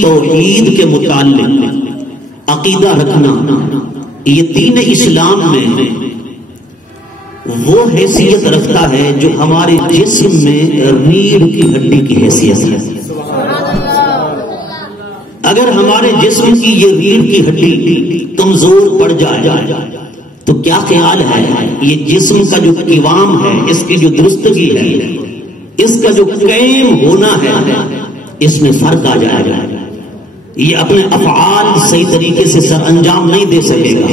توحید کے متعلق عقیدہ رکھنا یہ دین اسلام میں وہ حیثیت رکھتا ہے جو ہمارے جسم میں ریڑھ کی ہڈی کی حیثیت ہے۔ اگر ہمارے جسم کی یہ ریڑھ کی ہڈی کمزور پڑ جائے تو کیا خیال ہے یہ جسم کا جو قوام ہے، اس کی جو درستگی ہے، اس کا جو قائم ہونا ہے، اس میں فرق آ جائے گا۔ یہ اپنے افعال صحیح طریقے سے سر انجام نہیں دے سکے گا،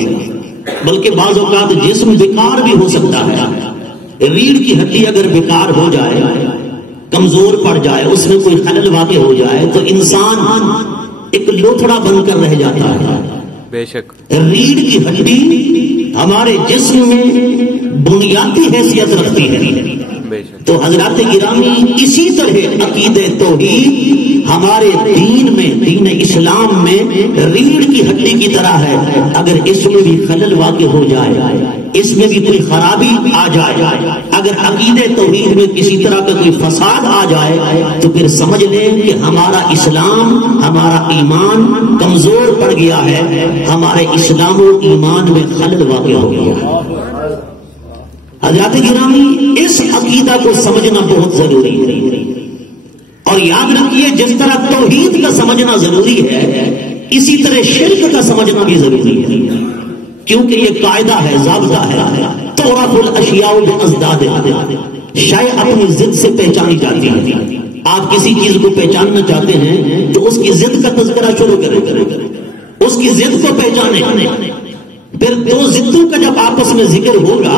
بلکہ بعض اوقات جسم بیکار بھی ہو سکتا ہے۔ ریڑھ کی ہڈی اگر بیکار ہو جائے، کمزور پڑ جائے، اس میں کوئی خلل واقع ہو جائے تو انسان ایک لوتھڑا بن کر رہ جاتا ہے۔ بے شک ریڑھ کی ہڈی ہمارے جسم میں بنیادی حیثیت رکھتی ہے۔ تو حضرات گرامی، اسی طرح عقیدہ توحید ہمارے دین میں، دین اسلام میں ریڑھ کی ہڈی کی طرح ہے۔ اگر اس میں بھی خلل واقع ہو جائے، اس میں بھی کوئی خرابی آ جائے، اگر عقیدہ توحید میں کسی طرح کا کوئی فساد آ جائے تو پھر سمجھ لیں کہ ہمارا اسلام، ہمارا ایمان کمزور پڑ گیا ہے، ہمارے اسلام و ایمان میں خلل واقع ہو گیا ہے۔ حضرات گرامی، اس عقیدہ کو سمجھنا بہت ضروری ہے، اور یاد رکھیے جس طرح توحید کا سمجھنا ضروری ہے، اسی طرح شرک کا سمجھنا بھی ضروری ہے، کیونکہ یہ قاعدہ ہے، ضابطہ ہے، تعرف الاشیاء بازدادها، شے اپنی ضد سے پہچانی جاتی ہے۔ آپ کسی چیز کو پہچاننا چاہتے ہیں تو اس کی ضد کا تذکرہ شروع کریں، اس کی ضد کو پہچانے، پھر دو ضدوں کا جب آپس میں ذکر ہوگا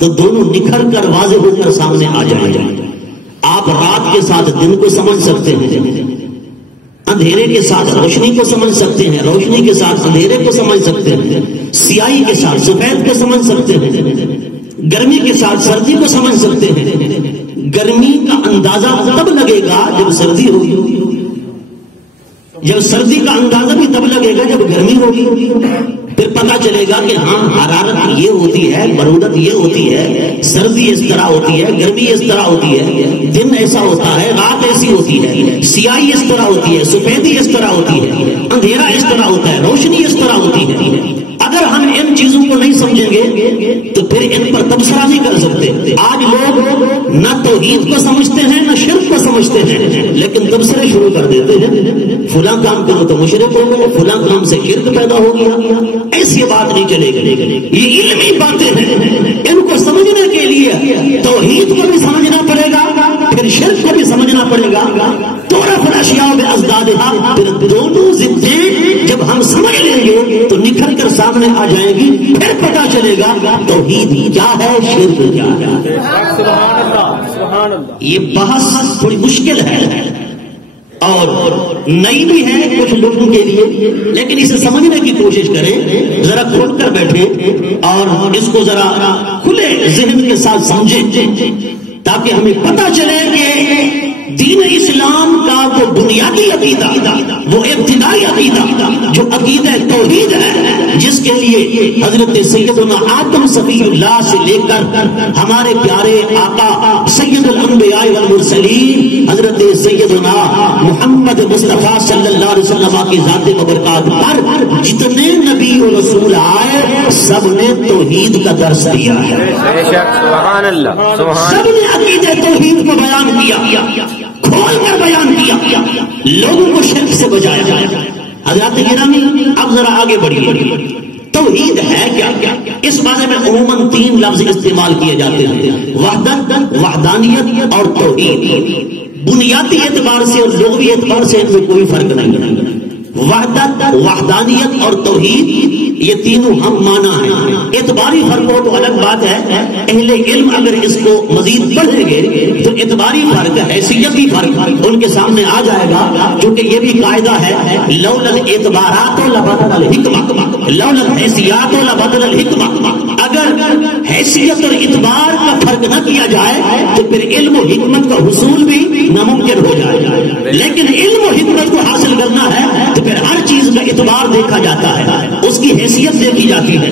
تو دونوں نکھر کر واضح ہو کر سامنے آ جائیں گے۔ آپ رات کے ساتھ دن کو سمجھ سکتے ہیں، اندھیرے کے ساتھ روشنی کو سمجھ سکتے ہیں، روشنی کے ساتھ اندھیرے کو سمجھ سکتے ہیں، سیاہی کے ساتھ سفید کو سمجھ سکتے ہیں، گرمی کے ساتھ سردی کو سمجھ سکتے ہیں۔ گرمی کا اندازہ تب لگے گا جب سردی ہوگی، جب سردی کا اندازہ بھی تب لگے گا جب گرمی ہوگی۔ پھر پتا چلے گا کہ ہاں حرارت یہ ہوتی ہے، برودت یہ ہوتی ہے، سردی اس طرح ہوتی ہے، گرمی اس طرح ہوتی ہے، دن ایسا ہوتا ہے، رات ایسی ہوتی ہے، سیاہی اس طرح ہوتی ہے، سفیدی اس طرح ہوتی ہے، اندھیرا اس طرح ہوتا ہے، روشنی اس طرح ہوتی ہے۔ اگر ہم ان چیزوں کو نہیں سمجھیں گے تو پھر ان پر تبصرہ نہیں کر سکتے۔ آج لوگ نہ توحید کو سمجھتے ہیں نہ شرک کو سمجھتے ہیں، لیکن تبصرے شروع کر دیتے ہیں، فلاں کام کرو تو مشرک ہو گئے، فلاں کام سے شرک پیدا ہو گیا۔ ایسی بات نہیں چلے گی، یہ علمی باتیں ہیں، ان کو سمجھنے کے لیے توحید کو بھی سمجھنا پڑے گا، پھر شرک کو بھی سمجھنا پڑے گا۔ تعرف الاشیاء بازدادها، پھر دونوں ضدیں جب ہم سمجھ لیں گے تو نکھر کر سامنے آ جائے گی، پھر پتا چلے گا توحید کیا ہے، شرک کیا ہے۔ یہ بحث تھوڑی مشکل ہے اور نئی بھی ہے کچھ لوگوں کے لیے، لیکن اسے سمجھنے کی کوشش کریں، ذرا کھول کر بیٹھیں اور اس کو ذرا کھلے ذہن کے ساتھ سمجھیں، تاکہ ہمیں پتا چلے کہ دین اسلام کا وہ بنیادی عقیدہ، وہ ابتدائی عقیدہ جو عقیدہ توحید ہے، جس کے لیے حضرت سیدنا آدم صفی اللہ سے لے کر ہمارے پیارے آقا سید الانبیاء والمرسلین حضرت سیدنا محمد مصطفیٰ صلی اللہ علیہ وسلم کی ذات مبارکات پر جتنے نبی و رسول آئے سب نے توحید کا درس دیا ہے، سب نے عقیدہ توحید کو بیان کیا، کھول کر بیان کیا، لوگوں کو شرک سے بچایا۔ حضرات گرامی، اب ذرا آگے بڑھیے، توحید ہے کیا؟ اس بارے میں عموماً 3 لفظ استعمال کیے جاتے ہیں، وحدت، وحدانیت اور توحید۔ بنیادی اعتبار سے اور لغوی اعتبار سے ان میں کوئی فرق نہیں ہے۔ وحدت، وحدانیت اور توحید یہ تینوں ہم معنی ہیں۔ اعتباری فرق ہو تو الگ بات ہے، اہل علم اگر اس کو مزید پڑھیں گے تو اعتباری فرق، حیثیتی فرق ان کے سامنے آ جائے گا، کیونکہ یہ بھی قاعدہ ہے، لولا الاعتبارات لبطل الحکمہ، لولا الحیثیات لبطل الحکمہ۔ اگر حیثیت اور اعتبار کا فرق نہ کیا جائے تو پھر علم و حکمت کا حصول بھی ناممکن ہو جائے گا، لیکن علم و حکمت کو حاصل کرنا ہے تو پھر ہر چیز کا اعتبار دیکھا جاتا ہے، اس کی حیثیت دیکھی جاتی ہے۔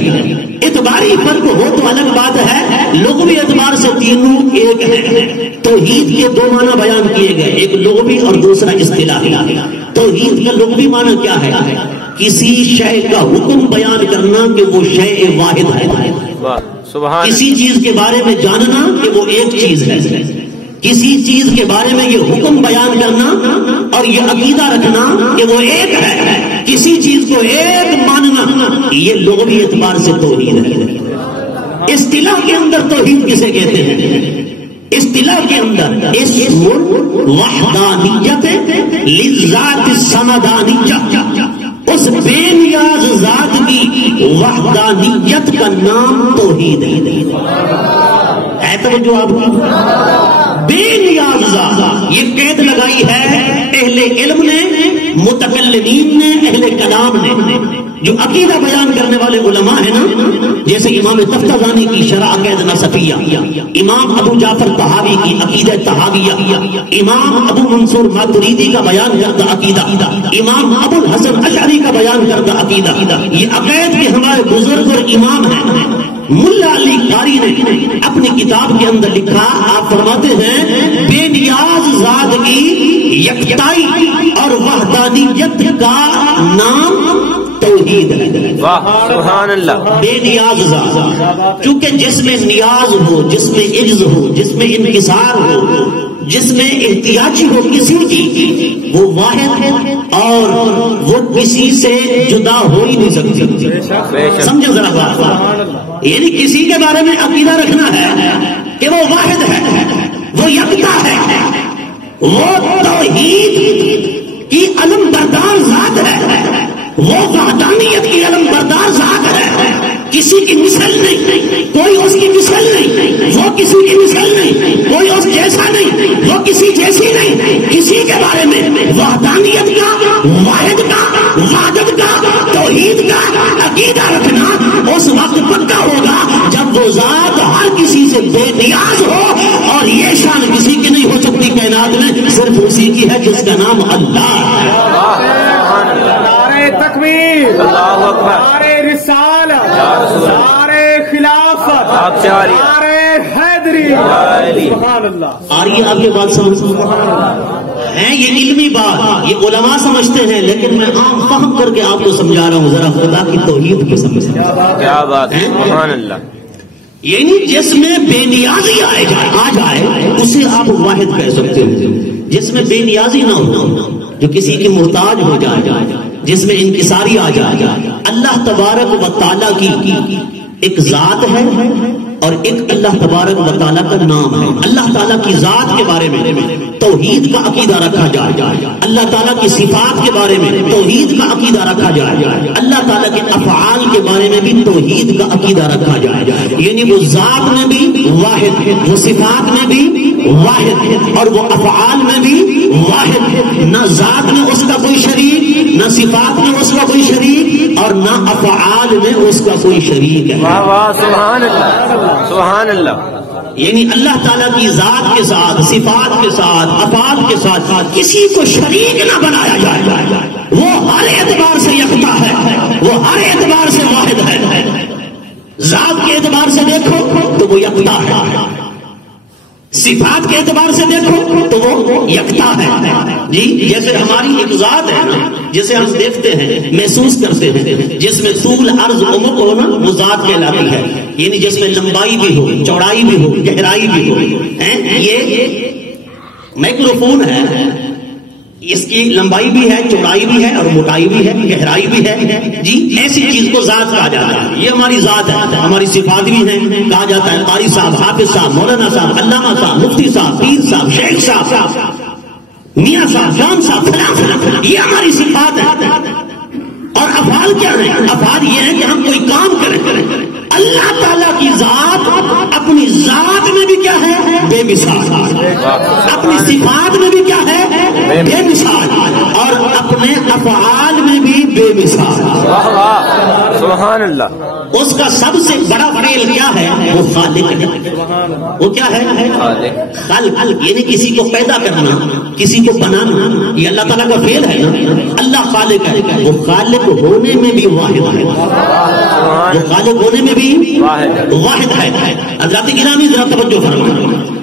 اعتباری فرق ہو تو الگ بات ہے، لغوی اعتبار سے تینوں ایک ہیں۔ توحید کے 2 معنی بیان کیے گئے، ایک لغوی اور دوسرا اصطلاحی۔ توحید توحید کا لغوی معنی کیا ہے؟ کسی شے کا حکم بیان کرنا کہ وہ شے واحد ہے، کسی چیز کے بارے میں جاننا کہ وہ ایک چیز ہے، کسی چیز کے بارے میں یہ حکم بیان کرنا اور یہ عقیدہ رکھنا کہ وہ ایک ہے، کسی چیز کو ایک ماننا، یہ لغوی اعتبار سے توحید ہے۔ اصطلاح کے اندر توحید کسے کہتے ہیں؟ اصطلاح کے اندر اسم وحدانیت للذات السمدانیہ، اس بے نیاز ذات کی وحدانیت کا نام توحید ہے۔ توجہ آپ بے نیاز ذات، یہ قید لگائی ہے اہل علم نے، متکلمین نے، اہل کلام نے، جو عقیدہ بیان کرنے والے علماء ہیں نا، جیسے امام تفتزانی کی شرح عقائد نصفیہ، امام ابو جعفر طحاوی کی عقیدہ طحاویہ، امام ابو منصور ماتریدی کا بیان کردہ عقیدہ، امام ابو الحسن اشعری کا بیان کردہ عقیدہ، یہ عقائد کے ہمارے بزرگ اور امام ہیں۔ ملا علی قاری نے اپنی کتاب کے اندر لکھا، آپ فرماتے ہیں بے نیاز ذات کی یکتائی اور وحدانیت کا نام توحید ہے۔ سبحان اللہ۔ بے نیاز ذات، کیونکہ جس میں نیاز ہو، جس میں عجز ہو، جس میں انکسار ہو، جس میں احتیاجی ہو کسی کی، وہ واحد ہے اور وہ کسی سے جدا ہو ہی نہیں سکتی۔ سمجھو ذرا بات، یعنی کسی کے بارے میں عقیدہ رکھنا ہے کہ وہ واحد ہے، وہ یکتا ہے، وہ توحید کی علم بردار ذات ہے، وہ وحدانیت کی علم بردار ذات ہے، کسی کی مثل نہیں، کوئی اس کی مثل نہیں، وہ کسی کی مثل نہیں، کوئی اس جیسا نہیں، وہ کسی جیسی نہیں، کسی کے بارے میں وحدانیت کا، واحد کا، وحدت کا، توحید کا عقیدہ رکھنا اس وقت پکا ہوگا جب وہ ذات ہر کسی سے بے نیاز ہو، اور یہ شان کسی کی نہیں ہو سکتی کائنات میں، صرف اسی کی ہے جس کا نام اللہ ہے۔ تکبیر، نعرہ رسالت، نعرہ خلافت، نعرہ حیدری، سبحان اللہ۔ اور یہ آپ یہ بات سمجھ ہیں، یہ علمی بات، یہ علماء سمجھتے ہیں، لیکن میں عام فہم کر کے آپ کو سمجھا رہا ہوں، ذرا خدا کی توحید کو سمجھیں۔ کیا بات ہے، سبحان اللہ۔ یعنی جس میں بے نیازی آ جائے اسے آپ واحد کہہ سکتے ہیں، جس میں بے نیازی نہ ہو، جو کسی کی محتاج ہو جائے، جس میں انکساری آ جائے۔ اللہ تبارک و تعالیٰ کی ایک ذات ہے اور ایک اللہ تبارک و تعالیٰ کا نام ہے۔ اللہ تعالیٰ کی ذات کے بارے میں توحید کا عقیدہ رکھا جائے، اللہ تعالیٰ کی صفات کے بارے میں توحید کا عقیدہ رکھا جائے، اللہ تعالیٰ کے افعال کے بارے میں بھی توحید کا عقیدہ رکھا جائے، یعنی وہ ذات میں بھی واحد، وہ صفات میں بھی واحد، اور وہ افعال میں بھی واحد، نہ ذات میں اس کا کوئی شریک، نہ صفات میں اس کا کوئی شریک، اور نہ افعال میں اس کا کوئی شریک ہے۔ واہ واہ، سبحان اللہ، سبحان اللہ۔ یعنی اللہ تعالیٰ کی ذات کے ساتھ، صفات کے ساتھ، افعال کے ساتھ کسی کو شریک نہ بنایا جائے، وہ ہر اعتبار سے یکتا ہے، وہ ہر اعتبار سے واحد ہے۔ ذات کے اعتبار سے دیکھو تو وہ یکتا ہے، صفات کے اعتبار سے دیکھو تو وہ یکتا ہے۔ جی جیسے ہماری ایک ذات ہے جسے ہم دیکھتے ہیں، محسوس کرتے ہیں، جس میں طول، عرض، عمق ہو نا، وہ ذات کہلاتی ہے، یعنی جس میں لمبائی بھی ہو، چوڑائی بھی ہو، گہرائی بھی ہو۔ یہ مائکرو فون ہے، اس کی لمبائی بھی ہے، چوڑائی بھی ہے، اور موٹائی بھی ہے، گہرائی بھی ہے۔ جی ایسی چیز کو ذات کہا جاتا ہے، یہ ہماری ذات ہے۔ ہماری صفات بھی ہیں، کہا جاتا ہے قاری صاحب، حافظ صاحب، مولانا صاحب، علامہ صاحب، مفتی صاحب، پیر صاحب، شیخ صاحب، میاں صاحب، جان صاحب، فلاں، یہ ہماری صفات ہے۔ اور افعال کیا ہے؟ افعال یہ ہے کہ ہم کوئی کام کریں۔ اللہ تعالیٰ کی ذات اپنی ذات میں بھی کیا ہے؟ بے مثال، اپنی صفات میں بھی کیا ہے؟ بے مثال، اور اپنے افعال میں بھی بے مثال۔ سبحان اللہ۔ اس کا سب سے بڑا فعل کیا ہے؟ وہ خالق ہے۔ وہ کیا ہے؟ خلق، یعنی کسی کو پیدا کرنا، کسی کو بنانا، یہ اللہ تعالیٰ کا فعل ہے نا۔ اللہ خالق ہے، وہ خالق ہونے میں بھی واحد ہے، وہ خالق ہونے میں بھی واحد ہے۔ حضرات گرامی ذرا توجہ فرمائیں،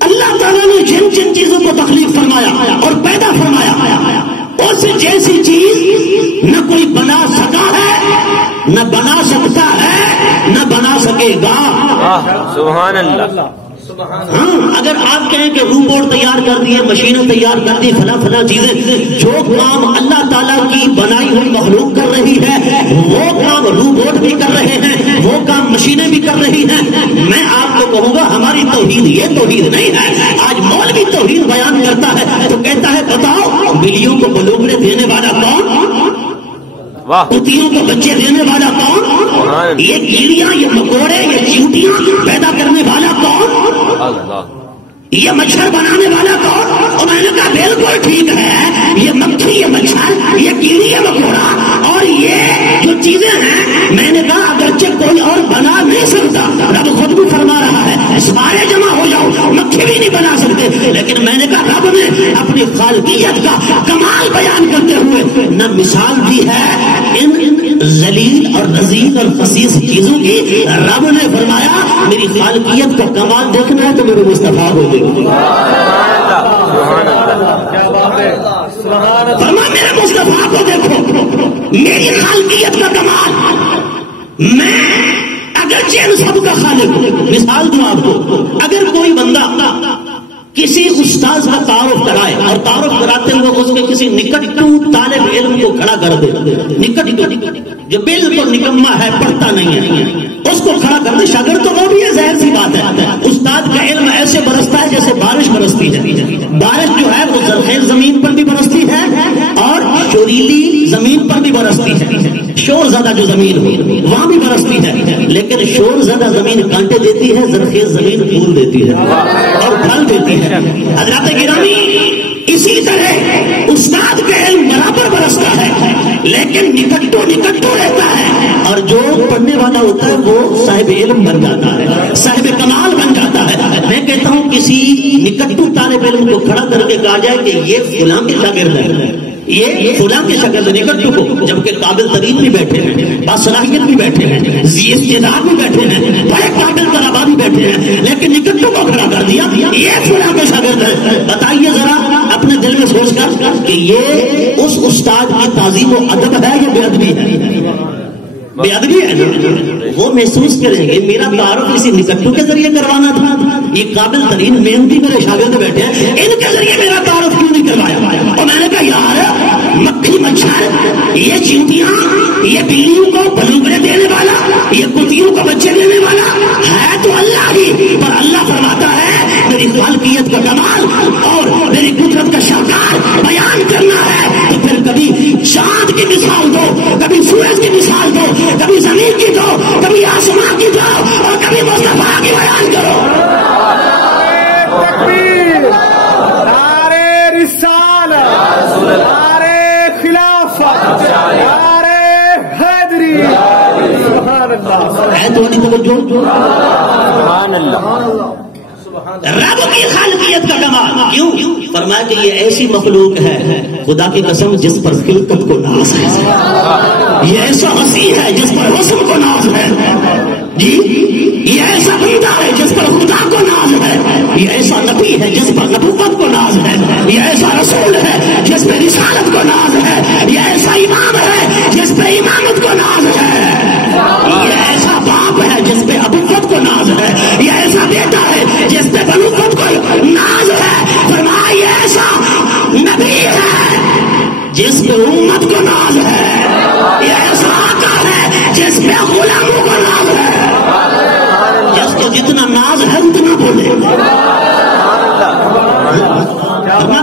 اللہ تعالیٰ نے جن جن چیزوں کو تخلیق فرمایا اور پیدا فرمایا، اس جیسی چیز نہ کوئی بنا سکا ہے، نہ بنا سکتا ہے، نہ بنا سکے گا۔ سبحان اللہ۔ ہاں، اگر آپ کہیں کہ روبوٹ تیار کر دیے، مشینیں تیار کر دی، فلاں چیزیں، جو کام اللہ تعالیٰ کی بنائی ہوئی مخلوق کر رہی ہے وہ کام روبوٹ بھی کر رہے ہیں، وہ کام مشینیں بھی کر رہی ہیں، میں آپ کو کہوں گا ہماری توحید یہ توحید نہیں ہے۔ آج مولوی توحید بیان کرتا ہے تو کہتا ہے بتاؤ بلیوں کو بلوغلے دینے والا کون، کتیوں کو بچے دینے والا کون، یہ کیڑیاں، یہ مکوڑے، یہ چیونٹیاں پیدا کرنے والا کون، یہ مچھر بنانے والا کون؟ اور میں نے کہا بالکل ٹھیک ہے، یہ مکھی، یہ مچھر، یہ کیڑی، یہ مکوڑا اور یہ جو چیزیں ہیں، میں نے کہا اگرچہ کوئی اور بنا نہیں سکتا، رب خود بھی فرما رہا ہے سارے جمع ہو جاؤ، مکھی بھی نہیں بنا سکتے، لیکن میں نے کہا رب نے اپنی خالقیت کا کمال بیان کرتے ہوئے نہ مثال دی ہے ان ذلیل اور رذیل اور خسیس چیزوں کی، رب نے فرمایا میری خالقیت کا کمال دیکھنا ہے تو میرے مصطفیٰ کو دیکھو، فرما میرے مصطفیٰ کو دیکھو، میری خالقیت کا کمال، میں اگرچہ ان سب کا خالق ہوں۔ مثال دوں آپ کو، اگر کوئی بندہ کسی استاذ کا تعارف کرائے اور تعارف کراتے ہوئے اس کے کسی نکٹو طالب علم کو کھڑا کر دے، نکٹو جو بالکل نکما ہے، پڑھتا نہیں ہے، اس کو کھڑا کر دے، شاگرد تو وہ بھی ہے، ظاہر سی بات ہے، استاد کا علم ایسے برستا ہے جیسے بارش برستی ہے، بارش جو ہے وہ زرخیز زمین پر بھی برستی ہے اور شوریلی زمین پر بھی برستی ہے، شور زیادہ جو زمین ہو وہاں بھی برستی ہے، لیکن شور زیادہ زمین کانٹے دیتی ہے، زرخیز زمین پھول دیتی ہے اور پھل دیتی ہے۔ حضرات گرامی، اسی طرح استاد کا علم برابر برستا ہے لیکن نکٹو رہتا ہے، اور جو پڑھنے والا ہوتا ہے وہ صاحب علم بن جاتا ہے، صاحب کمال بن جاتا ہے۔ میں کہتا ہوں کسی نکٹو طالب علم کو کھڑا کر کے کہا جائے کہ یہ فلاں کے شاگرد ہے، یہ فلاں کے شاگرد نکٹو کو، جبکہ قابل ترین بھی بیٹھے ہیں، باصلاحیت بھی بیٹھے ہیں، ذی استعداد بھی بیٹھے ہیں، بڑے قابل طلباء بھی بیٹھے ہیں، لیکن نکٹو کو کھڑا کر دیا یہ فلاں کے شاگرد ہے۔ بتائیے ذرا اپنے دل میں سوچ کر کہ یہ اس استاد کی تعظیم و ادب ہے یا بے ادبی ہے؟ بے ادبی ہے نا۔ وہ محسوس کریں گے میرا تعارف کسی نکٹو کے ذریعے کروانا تھا، یہ قابل ترین محنتی میرے شاگرد بیٹھے ہیں، ان کے ذریعے میرا تعارف کیوں نہیں کروایا؟ اور میں نے کہا یار مکھی، مچھر، یہ چیونٹیاں، یہ بلیوں کو بلوغلے دینے والا، یہ کتیوں کو بچے دینے والا ہے تو اللہ ہی، پر اللہ فرماتا ہے میری خالقیت کا کمال اور میری قدرت کا شاہکار بیان کرنا ہے تو پھر کبھی چاند کی مثال دو، کبھی سورج کی مثال دو، کبھی زمین کی دو، کبھی آسمان کی دو اور کبھی مصطفیٰ کی بیان کرو۔ تکبیر، نعرہ رسالت، نعرہ خلافت، نعرہ حیدری، سبحان اللہ، ہے تو نہیں توجہ، سبحان اللہ۔ رب کی خالقیت کا کمال کیوں؟ فرمایا کہ یہ ایسی مخلوق ہے خدا کی قسم جس پر خلقت کو ناز ہے، یہ ایسا مسیح ہے جس پر حسن کو ناز ہے، جی یہ ایسا بندہ ہے جس پر خدا کو ناز ہے، یہ ایسا نبی ہے جس پر نبوت کو ناز ہے، یہ ایسا رسول ہے جس پہ رسالت کو ناز ہے، یہ ایسا امام ہے جس پہ امامت کو ناز ہے، یہ ایسا باپ ہے جس پہ ابوت کو ناز ہے، یہ ایسا بیٹا ہے جس پہ بنوت کو ناز ہے، فرمایا یہ ایسا نبی ہے جس پہ امت کو ناز ہے، یہ ایسا آقا ہے جس پہ غلاموں کو ناز ہے، جس کو جتنا ناز ہے اتنا بولے۔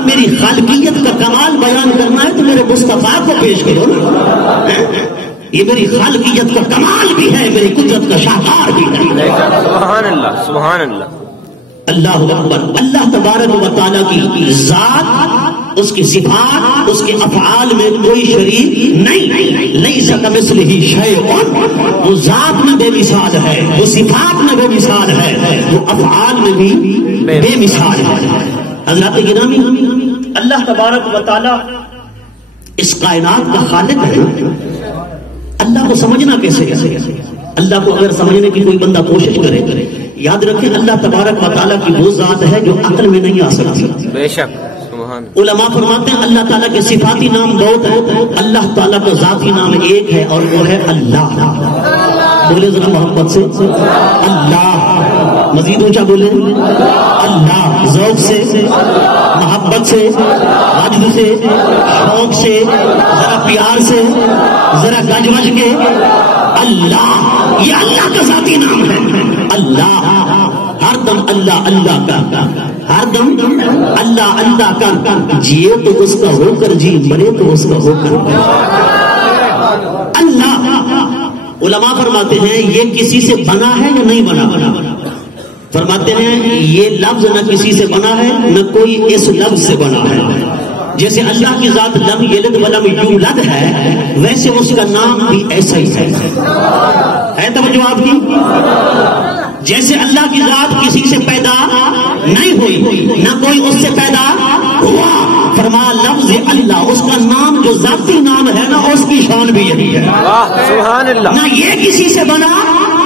میری خالقیت کا کمال بیان کرنا ہے تو میرے مصطفیٰ کو پیش کرو نا، یہ میری خالقیت کا کمال بھی ہے، میری قدرت کا شاہکار بھی ہے۔ سبحان اللہ، سبحان اللہ، اللہ اکبر۔ اللہ تبارک و تعالیٰ کی ذات، اس کی صفات، اس کے افعال میں کوئی شریک نہیں، لیس کمثلہ شیء، وہ ذات میں بے مثال ہے، وہ صفات میں بے مثال ہے، وہ افعال میں بھی بے مثال ہے۔ حضرات گرامی، اللہ تبارک و تعالیٰ اس کائنات کا خالق ہے۔ اللہ کو سمجھنا کیسے ہے؟ اللہ کو اگر سمجھنے کی کوئی بندہ کوشش کرے، یاد رکھیں اللہ تبارک و تعالیٰ کی وہ ذات ہے جو عقل میں نہیں آ سکتی، بے شک، علماء فرماتے ہیں اللہ تعالیٰ کے صفاتی نام بہت ہے، اللہ تعالیٰ کا ذاتی نام ایک ہے اور وہ ہے اللہ۔ بولے ذرا محبت سے اللہ، مزید اونچا بولے اللہ، ذوق سے، محبت سے، وجد سے، شوق سے، ذرا پیار سے، ذرا گج وج کے اللہ، یہ اللہ کا ذاتی نام ہے اللہ۔ ہر دم اللہ اللہ کا، ہر دم اللہ اللہ کا، جیے تو اس کا ہو کر جی، مرے تو اس کا ہو کر اللہ۔ علماء فرماتے ہیں یہ کسی سے بنا ہے یا نہیں بنا؟ فرماتے ہیں یہ لفظ نہ کسی سے بنا ہے نہ کوئی اس لفظ سے بنا ہے۔ جیسے اللہ کی ذات لم یلد ولم یولد ہے، ویسے اس کا نام بھی ایسا ہی ہے۔ توجہ آپ کی؟ جیسے اللہ کی ذات کسی سے پیدا نہیں ہوئی نہ کوئی اس سے پیدا ہوا، فرمایا لفظ اللہ اس کا نام جو ذاتی نام ہے نا، اس کی شان بھی یہی ہے۔ سبحان اللہ۔ نہ یہ کسی سے بنا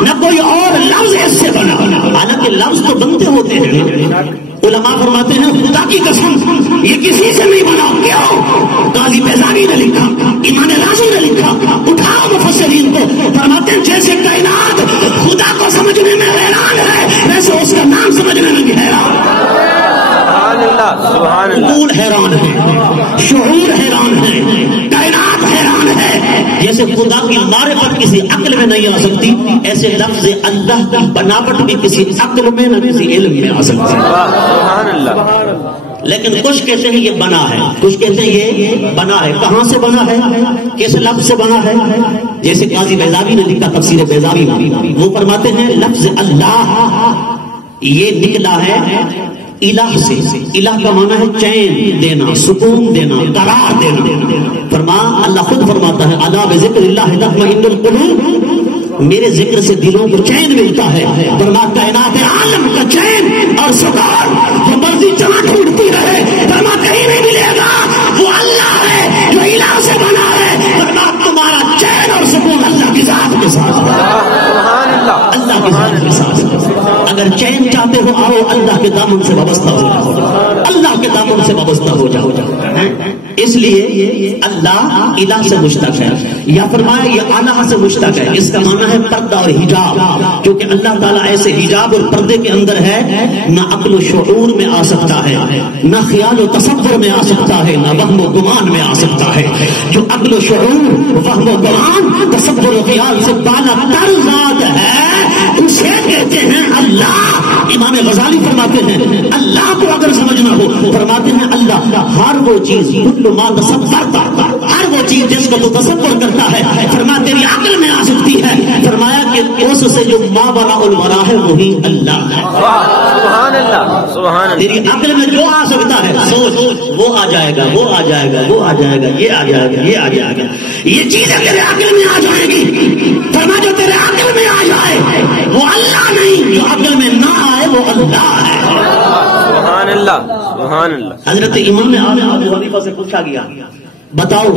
نہ کوئی اور لفظ اس سے بنا، حالانکہ لفظ تو بنتے ہوتے ہیں۔ علماء فرماتے ہیں خدا کی قسم یہ کسی سے نہیں بنا۔ کیوں؟ قاضی بیزانی نے لکھا، امام رازی نے لکھا، اٹھاؤ مفسرین کو، فرماتے ہیں جیسے کائنات خدا کو سمجھنے میں حیران ہے، ویسے اس کا نام سمجھنے میں بھی حیران۔ سبحان اللہ۔ عقول حیران ہے، شعور حیران ہے، کائنات حیران ہے۔ جیسے خدا کی معرفت کسی عقل میں نہیں آ سکتی، ایسے لفظ اللہ کی بناوٹ بھی کسی عقل میں نہ کسی علم میں آ سکتی۔ سبحان اللہ۔ لیکن کچھ کہتے ہیں یہ بنا ہے، کچھ کہتے ہیں یہ بنا ہے۔ کہاں سے بنا ہے؟ کس لفظ سے بنا ہے؟ جیسے قاضی بیضاوی نے لکھا تفسیر بیضاوی میں، وہ فرماتے ہیں لفظ اللہ یہ نکلا ہے الہ سے۔ الہ کا معنی ہے چین دینا، سکون دینا، قرار دینا۔ اللہ خود فرماتا ہے الا بذکر اللہ تطمئن القلوب، میرے ذکر سے دلوں کو چین ملتا ہے۔ فرمایا کائنات عالم کا چین اور سکون جو مرضی جہاں ڈھونڈتی رہے، فرمایا کہیں نہیں ملے گا، وہ اللہ ہے جو الہ سے بنا ہے۔ فرمایا تمہارا چین اور سکون اللہ کی ذات کے ساتھ، اللہ کی ذات کے ساتھ۔ اگر چین چاہتے ہو آؤ اللہ کے دامن سے وابستہ ہو جاؤ، اللہ کے دامن سے وابستہ ہو جاؤ۔ اس لیے اللہ الہ سے مشتق ہے، یا فرمایا یہ الہ سے مشتق ہے، اس کا معنی ہے پردہ اور حجاب، کیونکہ اللہ تعالیٰ ایسے حجاب اور پردے کے اندر ہے، نہ عقل و شعور میں آ سکتا ہے، نہ خیال و تصور میں آ سکتا ہے، نہ وہم و گمان میں آ سکتا ہے۔ جو عقل و شعور، وہم و گمان، تصور و خیال سے بالا تر ذات ہے، اسے کہتے ہیں اللہ۔ امام غزالی فرماتے ہیں اللہ کو اگر سمجھنا ہو، فرماتے ہیں اللہ ہر وہ چیز کل ما تصورتا، ہر وہ چیز جس کو تو تصور کرتا ہے، فرمایا تیری عقل میں آ سکتی ہے۔ فرمایا کہ اس سے جو ما بنا المرا ہے وہی اللہ ہے۔ سبحان اللہ، سبحان اللہ۔ تیری عقل میں جو آ سکتا ہے سوچ، وہ آ جائے گا، وہ آ جائے گا، وہ آ جائے گا، یہ آ جائے گا، یہ آ جائے گا۔ یہ چیزیں تیرے عقل میں آ جائے گی، فرمایا جو تیرے عقل میں آ جائے وہ اللہ نہیں، جو عقل میں نہ آئے وہ اللہ ہے۔ سبحان اللہ، سبحان اللہ۔ حضرت امام اعظم ابو حنیفہ سے پوچھا گیا بتاؤ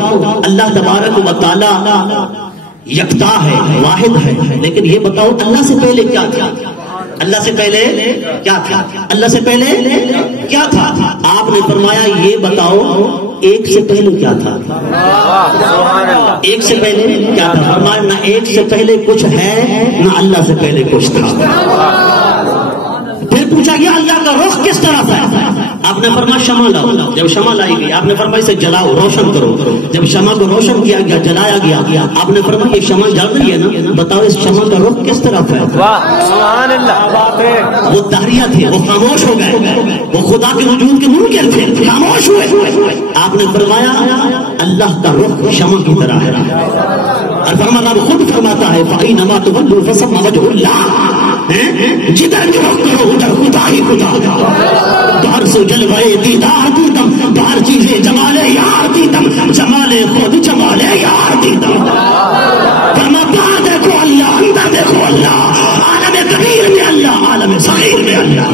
اللہ تبارک و تعالی یکتا ہے، واحد ہے، لیکن یہ بتاؤ اللہ سے پہلے کیا تھا؟ اللہ سے پہلے کیا تھا؟ اللہ سے پہلے کیا تھا؟ آپ نے فرمایا یہ بتاؤ ایک سے پہلے کیا تھا؟ ایک سے پہلے کیا تھا؟ فرمایا نہ ایک سے پہلے کچھ ہے نہ اللہ سے پہلے کچھ تھا۔ پھر پوچھا گیا اللہ کا رخ کس طرف ہے؟ آپ نے فرمایا شمع لاؤ، جب شمع لائی گئی آپ نے فرمایا اسے جلاؤ، روشن کرو، جب شمع کو روشن کیا گیا، جلایا گیا، آپ نے فرمایا یہ شمع جل رہی ہے نا، بتاؤ اس شمع کا رخ کس طرف ہے؟ سبحان اللہ۔ وہ دہریہ تھے، وہ خاموش ہو گئے، وہ خدا کے وجود کے منکر تھے، خاموش ہوئے۔ آپ نے فرمایا اللہ کا رخ شمع کی طرح ہے، اور فرمایا خود فرماتا ہے فَإِنَّمَا تُوَلُّوا فَثَمَّ وَجْهُ اللَّهِ، جدھر کی رخ کرو ادھر خدا ہی خدا، باہر سے جلوائے دیدار دیدم، باہر چیزیں جمال یار دیدم، جمال خود جمال یار دیدم۔ فرما باہر دیکھو اللہ، اندر دیکھو اللہ، عالم کبیر میں اللہ، عالم صغیر میں اللہ۔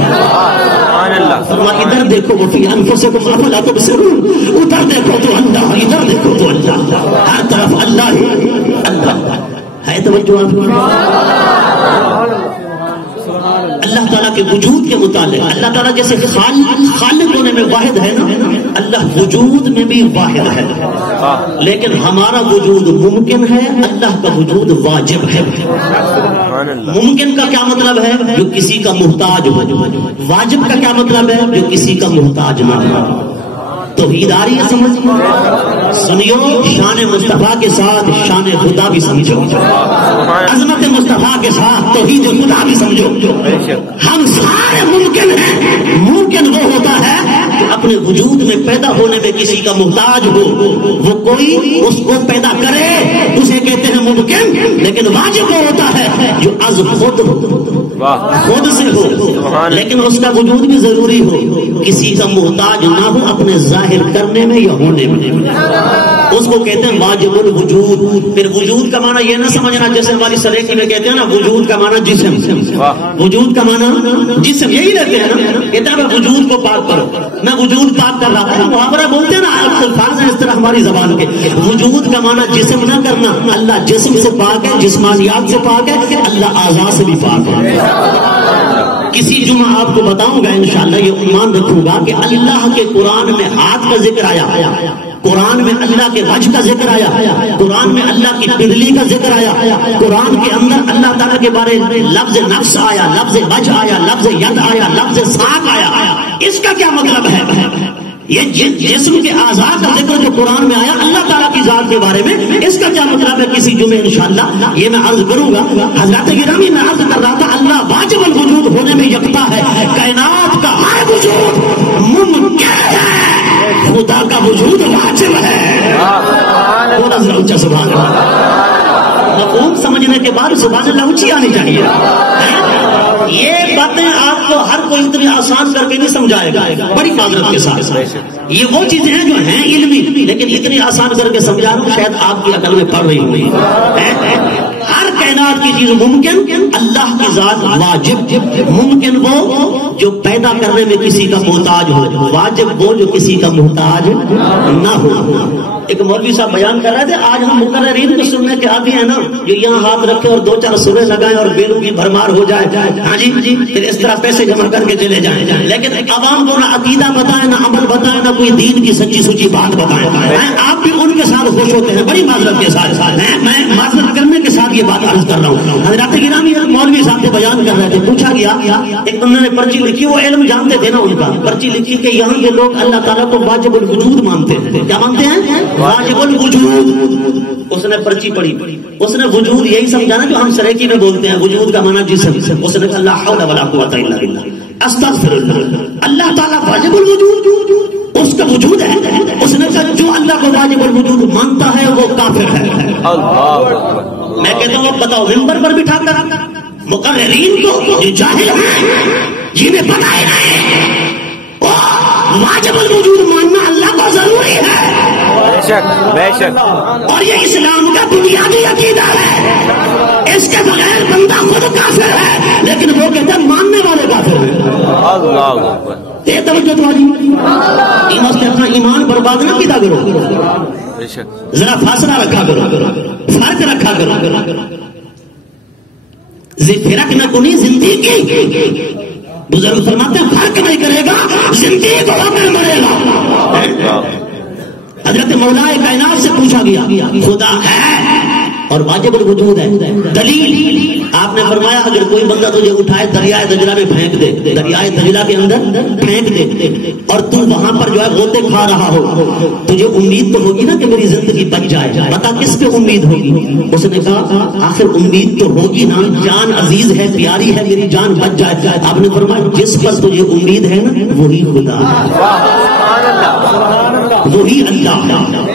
فرما ادھر دیکھو وہ فی انفسکم افلا تبصرون، ادھر دیکھو تو اللہ، ادھر دیکھو تو اللہ، ہر طرف اللہ ہی اللہ ہے۔ توجہ آپ اللہ تعالیٰ اللہ کے وجود کے متعلق، اللہ تعالیٰ جیسے خالق ہونے میں واحد ہے نا، اللہ وجود میں بھی واحد ہے، لیکن ہمارا وجود ممکن ہے، اللہ کا وجود واجب ہے۔ ممکن کا کیا مطلب ہے؟ جو کسی کا محتاج ہو۔ واجب کا کیا مطلب ہے؟ جو کسی کا محتاج نہ ہو۔ توحید آ رہی ہے سمجھ؟ سنیو، شان مصطفیٰ کے ساتھ شان خدا بھی سمجھو، عظمت مصطفیٰ کے ساتھ توحید خدا بھی سمجھو۔ ہم سارے ممکن ہیں۔ ممکن وہ ہوتا ہے کہ اپنے وجود میں پیدا ہونے میں کسی کا محتاج ہو، وہ کوئی اس کو پیدا کرے، اسے کہتے ہیں ممکن۔ لیکن واجب وہ ہوتا ہے جو از خود سے ہو، لیکن اس کا وجود بھی ضروری ہو، کسی کا محتاج نہ ہو اپنے ظاہر کرنے میں یا ہونے میں، اس کو کہتے ہیں واجب الوجود۔ پھر وجود کا معنی یہ نہ سمجھنا جیسے ہماری سریکی میں کہتے ہیں نا، وجود کا معنی جسم، وجود کا معنی جسم، یہی لیتے ہیں نا، کہتے ہیں وجود کو پاک کرو، میں وجود پاک کر رہا تھا، محاورہ بولتے ہیں نا، الفاظ ہیں اس طرح ہماری زبان کے۔ وجود کا معنی جسم نہ کرنا، اللہ جسم سے پاک ہے، جسمانیات سے پاک ہے، اللہ اعضاء سے بھی پاک ہے۔ کسی جمعہ آپ کو بتاؤں گا انشاءاللہ، یہ ایمان رکھوں گا کہ اللہ کے قرآن میں ہاتھ کا ذکر آیا، قرآن میں اللہ کے وجہ کا ذکر آیا، قرآن میں اللہ کی بجلی کا ذکر آیا، قرآن کے اندر اللہ تعالیٰ کے بارے میں لفظ نفس آیا، لفظ وجہ آیا، لفظ ید آیا، لفظ ساق آیا۔ اس کا کیا مطلب ہے؟ یہ جسم کے اعضاء کا ذکر جو قرآن میں آیا اللہ تعالیٰ کی ذات کے بارے میں، اس کا کیا مطلب ہے؟ کسی جمعے انشاءاللہ یہ میں عرض کروں گا۔ حضرات گرامی، میں عرض کر رہا تھا اللہ واجب الوجود ہونے میں یکتا ہے، کائنات کا ہر وجود ممکن ہے، خدا کا وجود واجب ہے۔ سبحان اللہ، مفہوم سمجھنے کے بعد سبحان اللہ اونچی آنی چاہیے۔ یہ باتیں آپ کو ہر کوئی اتنی آسان کر کے نہیں سمجھائے گا، بڑی معذرت کے ساتھ۔ یہ وہ چیزیں ہیں جو ہیں علمی، لیکن اتنی آسان کر کے سمجھا رہا ہوں، شاید آپ کی عقل میں پڑ رہی ہوگی۔ ہر کائنات کی چیز ممکن، اللہ کی ذات واجب۔ ممکن وہ جو پیدا کرنے میں کسی کا محتاج ہو، واجب وہ جو کسی کا محتاج نہ ہو۔ ایک مولوی صاحب بیان کر رہے تھے، آج ہم مقررین کو سننے کے عادی ہیں نا، جو یہاں ہاتھ رکھے اور دو چار سورے لگائیں اور بیرو کی بھرمار ہو جائے، ہاں جی، پھر اس طرح پیسے جمع کر کے چلے جائیں، لیکن عوام کو نہ عقیدہ بتائیں، نہ عمل بتائیں، نہ کوئی دین کی سچی سچی بات بتائیں۔ آپ بھی ان کے ساتھ خوش ہوتے ہیں، بڑی معذرت کے ساتھ، میں معذرت کرنے کے ساتھ یہ بات عرض کر رہا ہوں۔ حضرات گرامی، مولوی صاحب سے بیان کر رہے تھے، پوچھا گیا، ایک انہوں نے پرچی لکھی، وہ علم جانتے تھے نا ان کا، پرچی لکھی کہ یہاں یہ لوگ اللہ تعالیٰ کو واجب الوجود مانتے ہیں۔ کیا مانتے ہیں؟ واجب الوجود۔ اس نے پرچی پڑھی، اس نے وجود یہی سمجھا نا جو ہم سریکی میں بولتے ہیں، وجود کا معنی جسم۔ اس نے کہا لا حول ولا قوت الا باللہ، استغفر اللہ، اللہ تعالیٰ واجب الوجود، اس کا وجود ہے۔ اس نے کہا جو اللہ کو واجب الوجود مانتا ہے وہ کافر ہے۔ میں کہتا ہوں بتاؤ، ممبر پر بٹھا کر مقررین کو جو جاہل ہیں، جنہیں پتہ ہی نہیں واجب الوجود ماننا اللہ کو ضروری ہے، بے شک، اور یہ اسلام کا بنیادی عقیدہ ہے، اس کے بغیر بندہ خود کافر ہے، لیکن وہ کہتے ہیں ماننے والے کافر ہیں۔ اللہ، یہ توجہ تمہاری، ایمان سے اپنا ایمان برباد نہ کیا کرو، ذرا فاصلہ رکھا کرو، فرق رکھا کرو، فرق نہ کنی زندگی، بزرگ فرماتے ہیں فرق نہیں کرے گا زندگی کو اگر مرے گا۔ حضرت مولا کائنات سے پوچھا گیا خدا ہے اور واجب الوجود ہے، دلیل آپ نے فرمایا اگر کوئی بندہ تجھے اٹھائے دریائے دجلہ میں پھینک دے، دریائے دجلہ کے اندر پھینک دے، اور تو وہاں پر جو ہے غوطے کھا رہا ہو، تجھے امید تو ہوگی نا کہ میری زندگی بچ جائے، بتا کس پہ امید ہوگی؟ اس نے کہا آخر امید تو ہوگی نا، جان عزیز ہے، پیاری ہے، میری جان بچ جائے۔ آپ نے فرمایا جس پر تجھے امید ہے نا وہی خدا، وہی اللہ۔